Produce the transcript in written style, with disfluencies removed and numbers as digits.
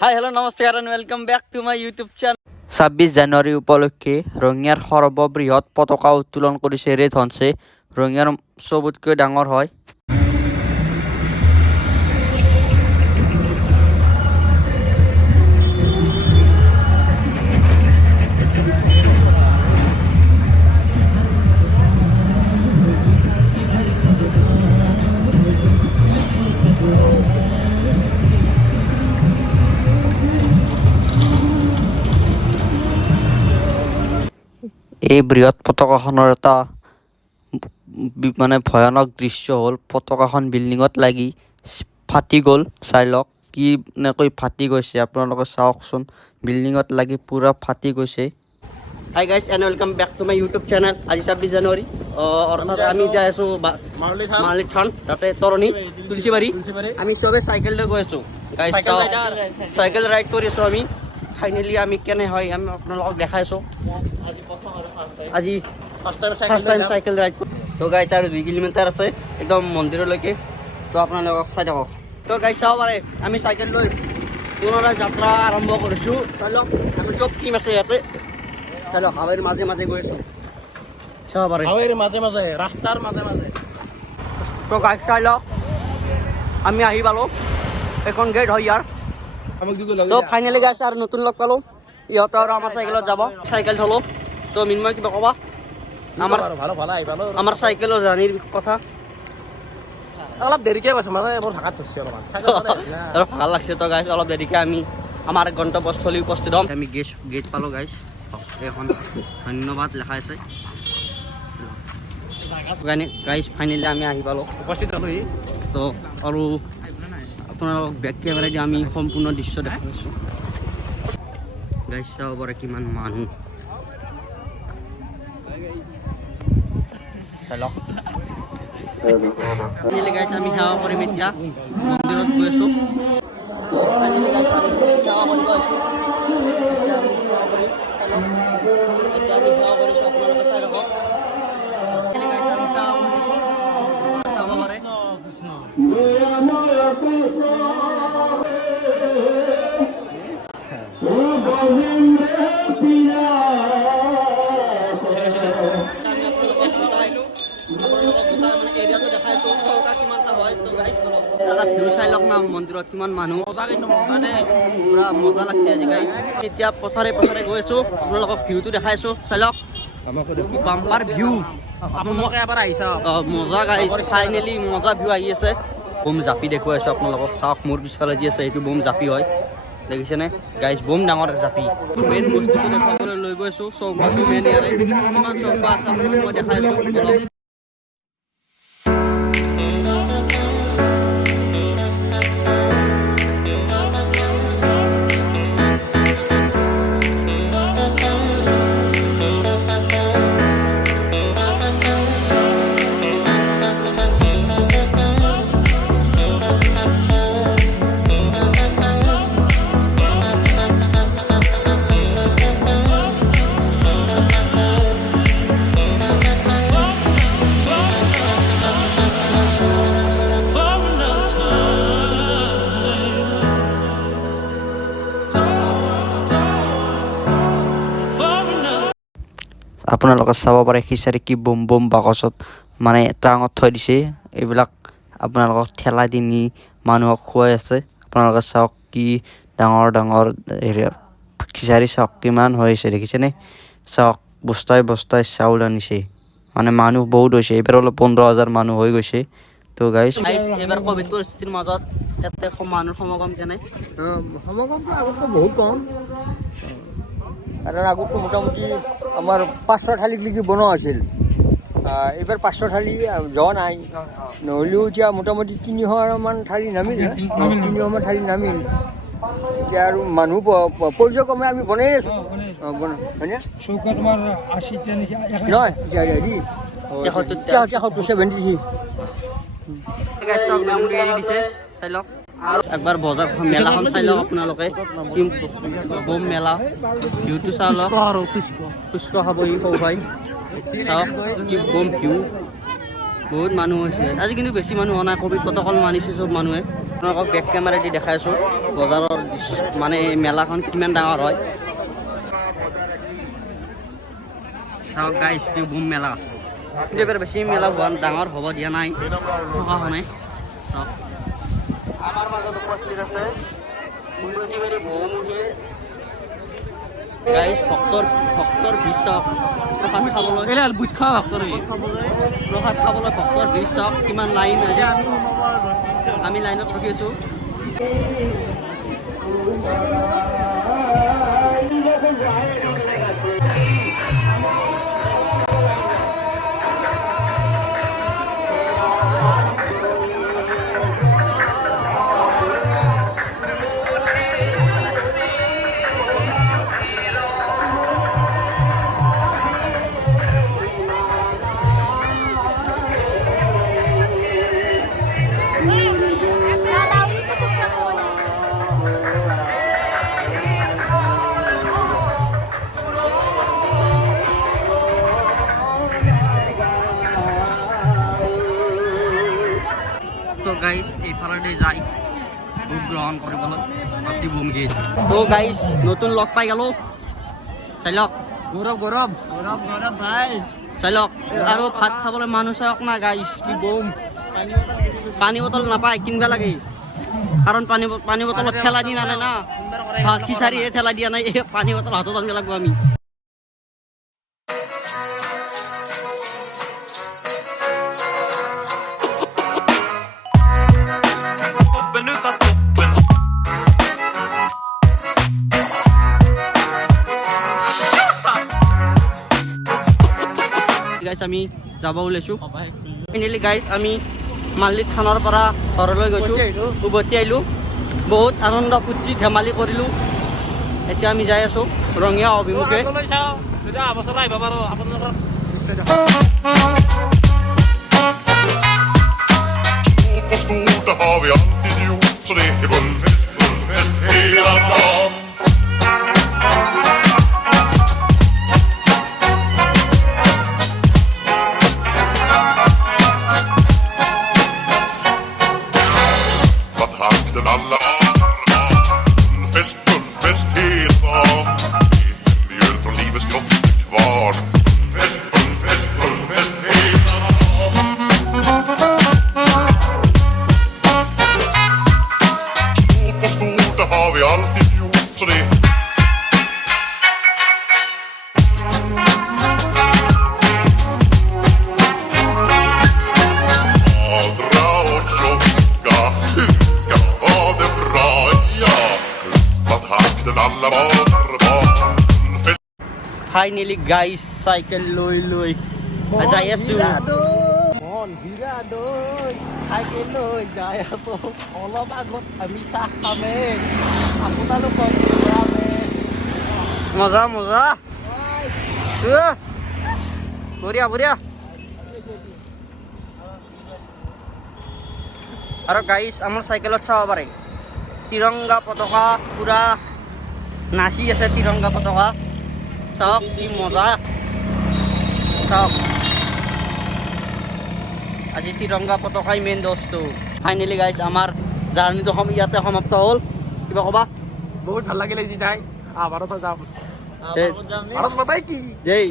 হাই hello' নমস্কাৰ and welcome back to my YouTube channel. 26 জানুৱাৰী উপলক্ষে ৰঙিয়াৰ সৰ্ববৃহৎ পতাকা উত্তোলন কৰিছে ৰেড হৰ্ণছে। ৰঙিয়াৰ চবতকৈ ডাঙৰ হয়। এই বৃহৎ পতাকাখনৰ এটা ভয়ানক দৃশ্য হ'ল পতাকাখন বিল্ডিঙত লাগি ফাটি গ'ল। চাই লওক কি এনেকৈ ফাটি গৈছে, আপোনালোকে চাওকচোন। বিল্ডিঙত লাগি পুৰা ফাটি গৈছে। Hi guys and welcome back to my YouTube channel. আজি 26 জানুৱাৰী অৰ্থাৎ আমি যাই আছোঁ মাৰলি থান, তাতে তৰণী তুলসীবাৰী। আমি চবে চাইকেল লৈ গৈ আছোঁ। গাইজ চাইকেল ৰাইড কৰি আছোঁ আমি। ফাইনেলি আমি কেনে হয় আমি আপোনালোকক দেখাইছোঁ। আজি ফাৰ্ষ্ট টাইম চাইকেল ৰাইড। তো গাইজ আৰু 2 কিলোমিটাৰ আছে একদম মন্দিৰলৈকে। তো আপোনালোকক চাই থাকক। তো গাইজ চাব পাৰে আমি চাইকেল লৈ পুনৰাই যাত্ৰা আৰম্ভ কৰিছোঁ। চাই লওক আমি চব টিম আছে ইয়াতে। চাই লওক হাৱেৰ মাজে মাজে গৈ আছোঁ, চাব পাৰে। হাৱেৰ মাজে মাজে, ৰাস্তাৰ মাজে মাজে। তো গাইজ চাই লওক আমি আহি পালোঁ। এখন গেট হয় ইয়াৰ। তো ফাইনেলি গাইজ আৰু নতুন লগ পালোঁ। ইহঁতে আৰু আমাৰ চাইকেলত যাব। চাইকেল থলোঁ। তো মিনময় কিবা ক'বা আমাৰ চাইকেলৰ জাৰ্ণিৰ কথা? অলপ দেৰিকে কৈছোঁ, মানে মোৰ ভাগাত ধৰিছে অলপমান। আৰু ভাল লাগছে। তো গাইজ অলপ দেৰিকে আমি আমাৰ গন্তব্যস্থলী উপস্থিত হ'ম। আমি গেট পালোঁ গাইজ। এখন ধন্যবাদ লেখা আছে। গাইজ ফাইনেলি আমি আহি পালোঁ, উপস্থিত হ'লোহি। তো আৰু আপোনালোকক বেক কেমেৰা দি আমি সম্পূৰ্ণ দৃশ্য দেখাইছোঁ। গাইজ চাব পাৰে কিমান মানুহ। ফাইনেলি গাইজ আমি সেৱা কৰিম এতিয়া মন্দিৰত গৈ আছোঁ। ফাইনেলি গাইজ আমি সেৱা কৰিব আহিছোঁ। এতিয়া আমি সেৱা কৰিম, চাই লওক। এতিয়া আমি সেৱা কৰিছোঁ, আপোনালোকে চাই থাকক। ফাইনেলি গাইজ আমি সেৱা কৰিছোঁ, চাব পাৰে। মন্দিৰত কিমান মানুহ, পুৰা মজা লাগছে আজি গাইজ। এতিয়া পথাৰে পথাৰে গৈ আছোঁ, আপোনালোকক ভিউটো দেখাইছোঁ। চাই লওক বাম্পাৰ ভিউ। এবাৰ আহিছা মজা গাইজ, ফাইনেলি মজা ভিউ আহি আছে। বোম জাপি দেখুৱাইছোঁ আপোনালোকক। চাওক মোৰ পিছফালে যি আছে সেইটো বোম জাপি হয়, দেখিছেনে গাইজ? বোম ডাঙৰ জাপি। মেইন বস্তুটো দেখুৱাবলৈ লৈ গৈছোঁ। চৌকাটো মেইন ইয়াৰে। কিমান চৌকা আছে আপোনালোকক মই দেখাইছোঁ অলপ। আপোনালোকে চাব পাৰে খিচাৰি কি বম বম বাকচত ট্ৰাঙত থৈ দিছে। এইবিলাক আপোনালোকক ঠেলা দি নি মানুহক খুৱাই আছে। আপোনালোকে চাওক কি ডাঙৰ ডাঙৰ হেৰি খিচাৰি, চাওক কিমান হৈ আছে, দেখিছেনে? চাওক বস্তাই বস্তাই চাউল আনিছে। মানুহ বহুত হৈছে এইবাৰ। অলপ 15,000 মানুহ হৈ গৈছে। তো গাইজ এইবাৰ ক'ভিড পৰিস্থিতিৰ মাজত ইয়াতে মানুহৰ সমাগম কেনে? সমাগমটো আগতকৈ বহুত কম। কাৰণ আগতটো মোটামুটি আমাৰ 500 থালিক লৈকে বনোৱা হৈছিল। এইবাৰ 500 থালি যোৱা নাই, নহ'লেও এতিয়া মোটামুটি 300মান থালি নামিল। 300মান থালি নামিল। এতিয়া আৰু মানুহ পৰ্যক্ৰমে আমি বনাই আছোঁ। হয়নে? চৌকা তোমাৰ 80 নেকি? নহয়, 70 চাই লওক একবাৰ বজাৰ মেলাখন চাই লওক আপোনালোকে। বোম মেলা ভিউটো চাই লওক। ফুচকা খাবহি সৌ ভাই, চাওক কি বোম ভিউ। বহুত মানুহ হৈছে আজি, কিন্তু বেছি মানুহ হোৱা নাই। ক'ভিড প্ৰট'কল মানিছে চব মানুহে। আপোনালোকক বেক কেমেৰা দি দেখাই আছোঁ বজাৰৰ মানে মেলাখন কিমান ডাঙৰ হয়। চাওক গাইছ কি বুম মেলা, কিন্তু এবাৰ বেছি মেলা হোৱা ডাঙৰ হ'ব দিয়া নাই থকাখনে। চাওক আমাৰ মাজত উপস্থিত আছে গাইছ ভক্তৰ ভিৰ চাওক। প্ৰসাদ খাবলৈ ভক্তৰ ভিৰ চাওক কিমান লাইন আজি। আমি লাইনত ৰখি আছোঁ। তো গাইছ এইফালে যায় ভোগ গ্ৰহণ কৰিবলৈ অতি বুম গীত। তো গাইছ নতুন লগ পাই গ'লো, চাই লওক গৌৰৱ ভাই চাই লওক। আৰু ভাত খাবলৈ মানুহ চাওক না গাইছ কি বুম। পানী বটল নাপায় কিনিব লাগে, কাৰণ পানী বটলত ঠেলা দি নানে না, খিচাৰিহে ঠেলা দিয়া নাই, পানী বটল হাতত আনিব লাগিব আমি। গাইছ আমি যাব ওলাইছোঁ। ফাইনেলি গাইছ আমি মাল্লিক থানৰ পৰা ঘৰলৈ গৈছোঁ, উভতি আহিলোঁ। বহুত আনন্দ ফূৰ্তি ধেমালি কৰিলোঁ। এতিয়া আমি যাই আছোঁ ৰঙিয়া অভিমুখে। Det har vi alltid gjort, så det är bullfest hela dagen. Vad takten alla bullfest hela dagen. Mjöl från livets grottekvarn. Bullfest hela dagen. Det har vi alltid gjort, så det Magra och tjocka ska ha det bra, ja. Vad takten alla barn. Finally গাইছ cycle লৈ যাই আছোঁ। Cycle লৈ যাই আছো। অলপ আগত আমি চাহ খামে, আপোনালোকক মজা বঢ়িয়া। আৰু গাইছ আমাৰ চাইকেলত চাব পাৰে তিৰংগা পতাকা পুৰা নাচি আছে। তিৰংগা পতাকা চাওক কি মজা। চাওক আজি তিৰংগা পতাকাই মেইন বস্তু। ফাইনেলি গাইছ আমাৰ জাৰ্ণিটো ইয়াতে সমাপ্ত হ'ল। কিবা ক'বা? বহুত ভাল লাগিলে যি যাই। ভাৰত যাম। জয়